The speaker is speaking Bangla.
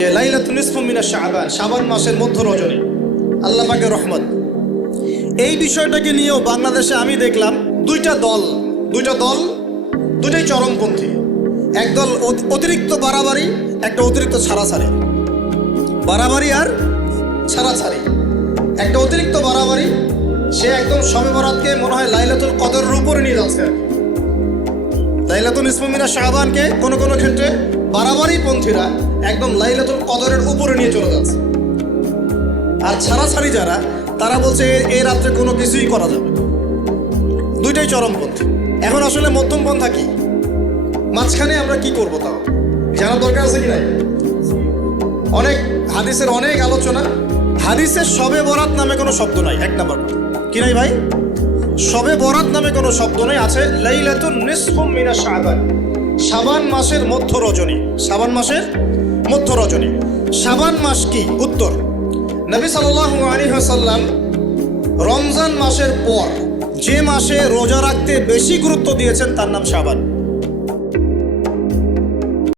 যে লাইলাতুন নিসফু মিনাশ শাবান, শাবান মাসের মধ্য রজনী আল্লাহ পাকের রহমত। এই বিষয়টাকে নিয়েও বাংলাদেশে আমি দেখলাম দুইটা দল, দুইটাই চরমপন্থী। একদল অতিরিক্ত বাড়াবাড়ি, একটা অতিরিক্ত ছাড়াছাড়ি। বাড়াবাড়ি আর ছাড়াছাড়ি। একটা অতিরিক্ত বাড়াবাড়ি, সে একদম শবে বরাতকে মনে হয় লাইলাতুল কদরের উপরে নিয়ে যাচ্ছে। লাইলাতুন নিসফু মিনাশ শাবানকে কোনো ক্ষেত্রে বাড়াবাড়ি পন্থীরা একদম লাইলাতুল কদরের উপরে নিয়ে চলে যাচ্ছে। আর ছাড়াছাড়ি যারা, তারা বলছে এই রাত্রে কোনো কিছুই করা যাবে। দুইটাই চরমপন্থী। এখন আসলে মধ্যম পন্থা কি, মাঝখানে আমরা কি করবো তাও জানার দরকার আছে কি নাই? অনেক হাদিসের অনেক আলোচনা। হাদিসের শবে বরাত নামে কোনো শব্দ নাই, এক নাম্বার কি নাই ভাই? শবে বরাত নামে কোনো শব্দ নেই। আছে লাইলাতুন নিসফু মিনাশ শাবান, শাবান মাসের মধ্য রজনী। শাবান মাসের মধ্য রজনী। শাবান মাস কি? উত্তর, নবী সাল্লাল্লাহু আলাইহি ওয়াসাল্লাম রমজান মাসের পর যে মাসে রোজা রাখতে বেশি গুরুত্ব দিয়েছেন তার নাম শাবান।